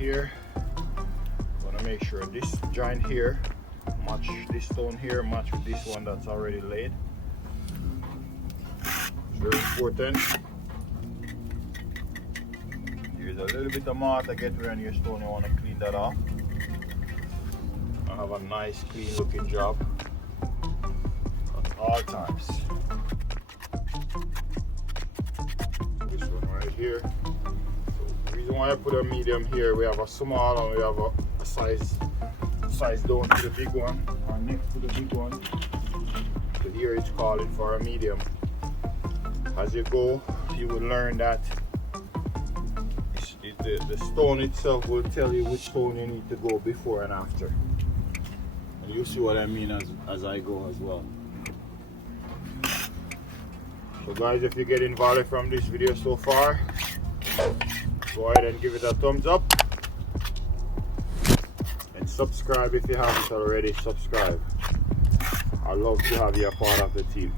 here. Want to make sure this joint here match this stone here, match with this one that's already laid. Very important. Here's a little bit of mortar get around your stone. You want to clean that off. I have a nice clean looking job at all times. This one right here. So the reason why I put a medium here, we have a small and we have a size down to the big one, or next to the big one. So here it's calling for a medium. As you go, you will learn that the stone itself will tell you which stone you need to go before and after. And you see what I mean as I go as well. So guys, if you're getting value from this video so far, go ahead and give it a thumbs up. And subscribe if you haven't already. Subscribe. I'd love to have you a part of the team.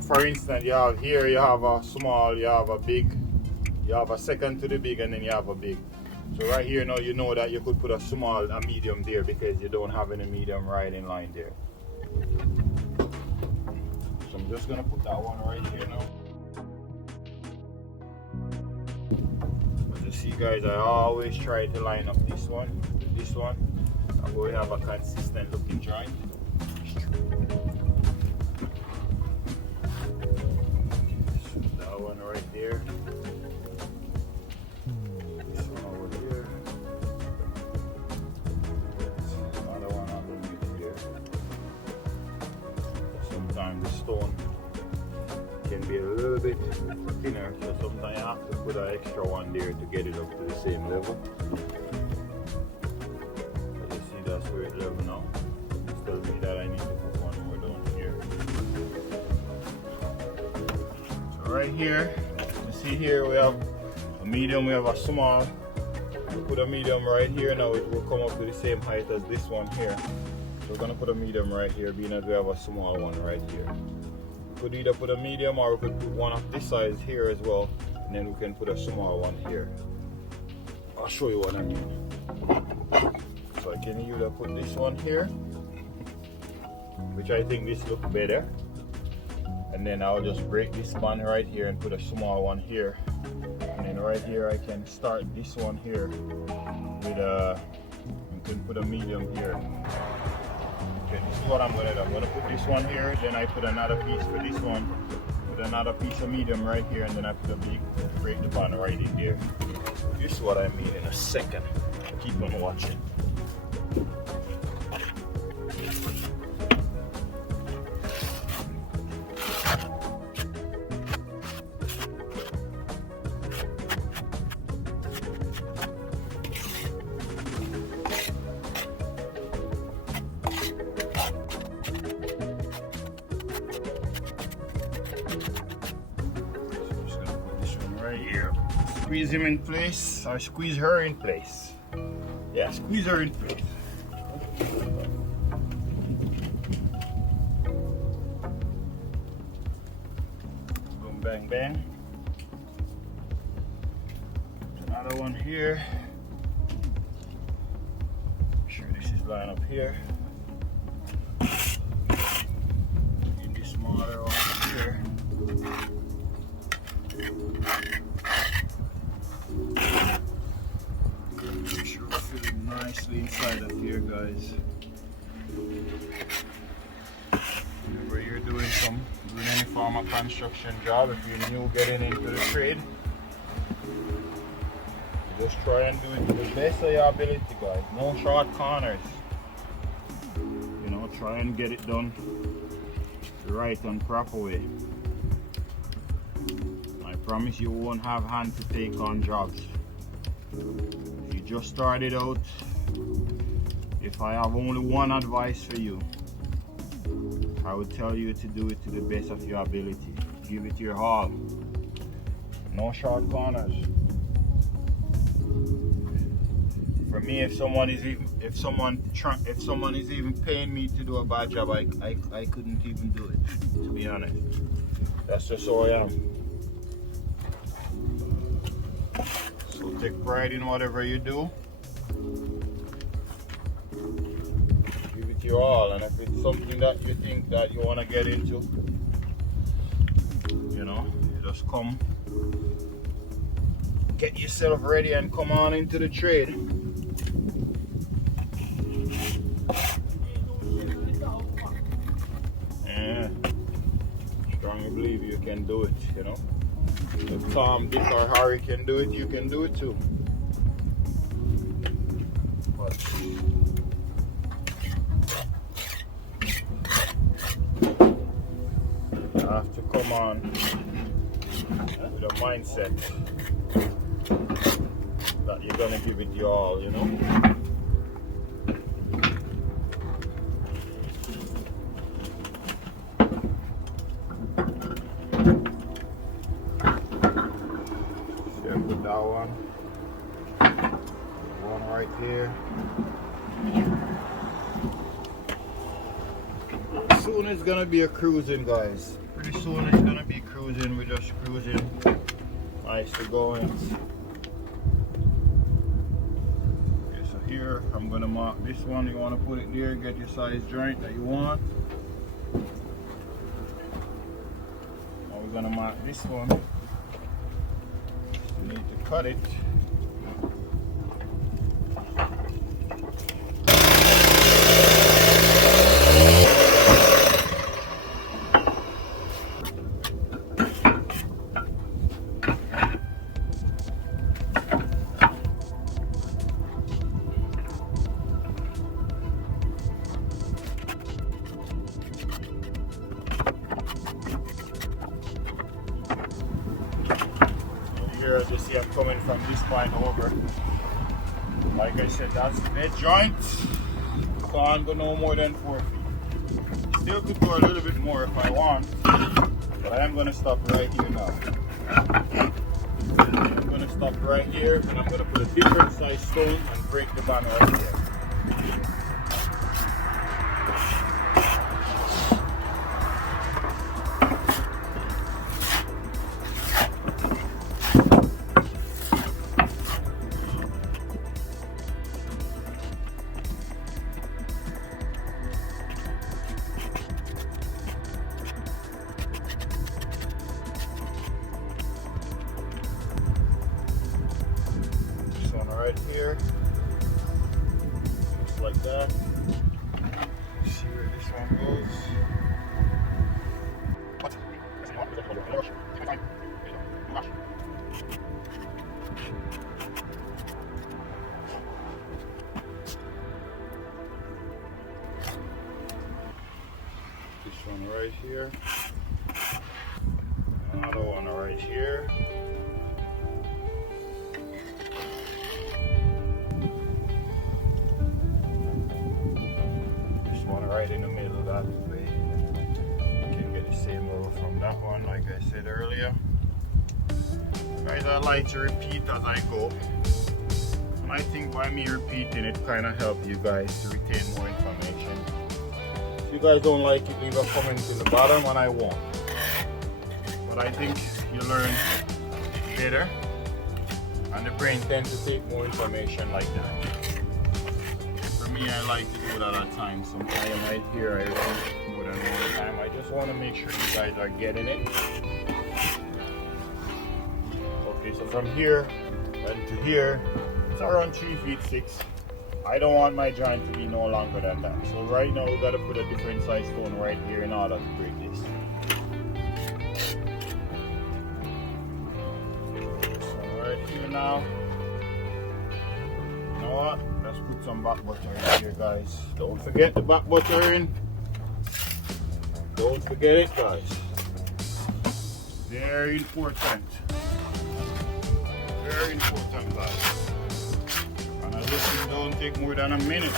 For instance, you have here, you have a small, you have a big, you have a second to the big, and then you have a big. So right here now, you know that you could put a small, a medium there because you don't have any medium right in line there. So I'm just gonna put that one right here now. As you see guys, I always try to line up this one with this one. And we have a consistent looking joint. Right there. This one over here. Another one underneath here. Sometimes the stone can be a little bit thinner, so sometimes you have to put an extra one there to get it up to the same level. As you see, that's where it's level now. This tells me that I need to put one more down here. So right here, see here we have a medium, we have a small. We put a medium right here now, it will come up to the same height as this one here. So we're gonna put a medium right here, being that we have a small one right here. We could either put a medium or we could put one of this size here as well, and then we can put a small one here. I'll show you what I mean. So I can either put this one here, which I think this looks better. And then I'll just break this band right here and put a small one here. And then right here I can start this one here with you can put a medium here. Okay, this is what I'm gonna do. I'm gonna put this one here, then I put another piece for this one, put another piece of medium right here, and then I put a big, break the band right in there. This is what I mean in a second. Keep on watching. Squeeze him in place, or squeeze her in place. Yeah, squeeze her in place. Boom, bang, bang. Another one here. Make sure this is lined up here. In this smaller one here. Make sure we're fitting nicely inside of here, guys. Whenever you're doing any form of construction job, if you're new getting into the trade, just try and do it to the best of your ability, guys. No short corners. You know, try and get it done the right and proper way. I promise you won't have hand to take on jobs. If you just started out, if I have only one advice for you, I would tell you to do it to the best of your ability. give it your all. No short corners. For me, if someone is even paying me to do a bad job, I couldn't even do it, to be honest. That's just how I am. So take pride in whatever you do. Give it your all, and if it's something that you think that you want to get into, you know, you just come, get yourself ready and come on into the trade. Yeah, strongly believe you can do it, you know. If Tom, Dick, or Harry can do it, you can do it too. But you have to come on with a mindset that you're gonna give it your all, you know. Put that one right there. Soon it's gonna be a cruising, guys. Pretty soon it's gonna be cruising. We're just cruising. Nicely going. Okay, so here I'm gonna mark this one. You wanna put it there, get your size joint that you want. Now we're gonna mark this one. You need to cut it. Here, as you see, I'm coming from this point over. Like I said, that's the bed joint. Can't go no more than 4 feet. Still could go a little bit more if I want, but I am going to stop right here now. I'm going to stop right here, and I'm going to put a different size stone and break the band right there. Right here, just like that. See where this one goes. This one right here. Another one right here. Right in the middle of that way. You can get the same row from that one, like I said earlier. Guys, I like to repeat as I go. And I think by me repeating it kind of helps you guys to retain more information. If you guys don't like it, leave a comment to the bottom and I won't. But I think you learn better and the brain tends to take more information like that. I like to do it at a time. Sometimes right here I repeat more than one time. I just want to make sure you guys are getting it. Okay, so from here and to here, it's around 3 feet 6. I don't want my joint to be no longer than that. So right now we got to put a different size stone right here in order to break this. So right here now. You know what? Let's put some back butter in here, guys. Don't forget the back butter in. Don't forget it, guys. Very important. Very important, guys. And this thing don't take more than a minute.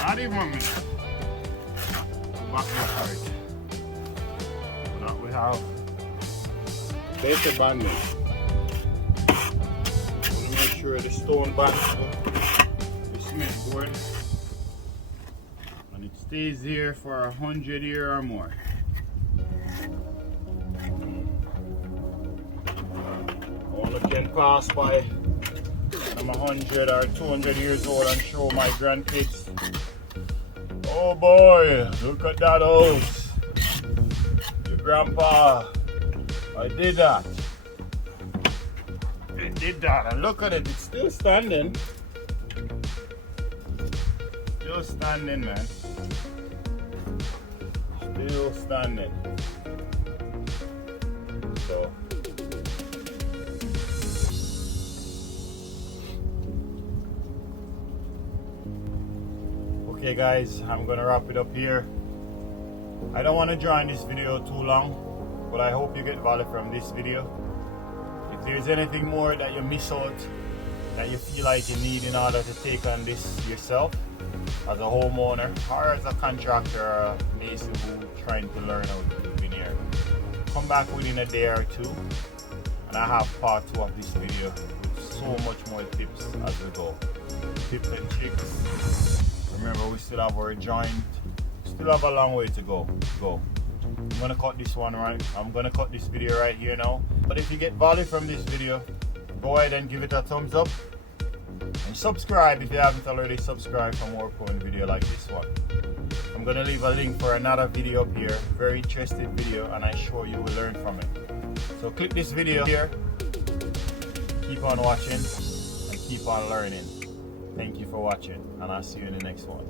Not even a minute. Back butter it. Put Now we have better banding. Want to make sure the stone bands the cement board, and it stays here for 100 years or more. I can pass by I'm 100 or 200 years old and show my grandkids. Oh boy, look at that house. Your grandpa, I did that. I did that, and look at it, it's still standing. Still standing, man. Still standing. So. Okay guys, I'm gonna wrap it up here. I don't want to join this video too long, but I hope you get value from this video. If there's anything more that you miss out, that you feel like you need in order to take on this yourself, as a homeowner or as a contractor or a mason who trying to learn how to do veneer, come back within a day or two, and I have part 2 of this video with so much more tips as we go. Tips and tricks. Remember, we still have our joint, still have a long way to go. I'm gonna cut this one right. I'm gonna cut this video right here now. But if you get value from this video, go ahead and give it a thumbs up and subscribe if you haven't already subscribed for more upcoming video like this one. I'm gonna leave a link for another video up here, very interesting video, and I'm sure you will learn from it. So click this video here, keep on watching and keep on learning. Thank you for watching, and I'll see you in the next one.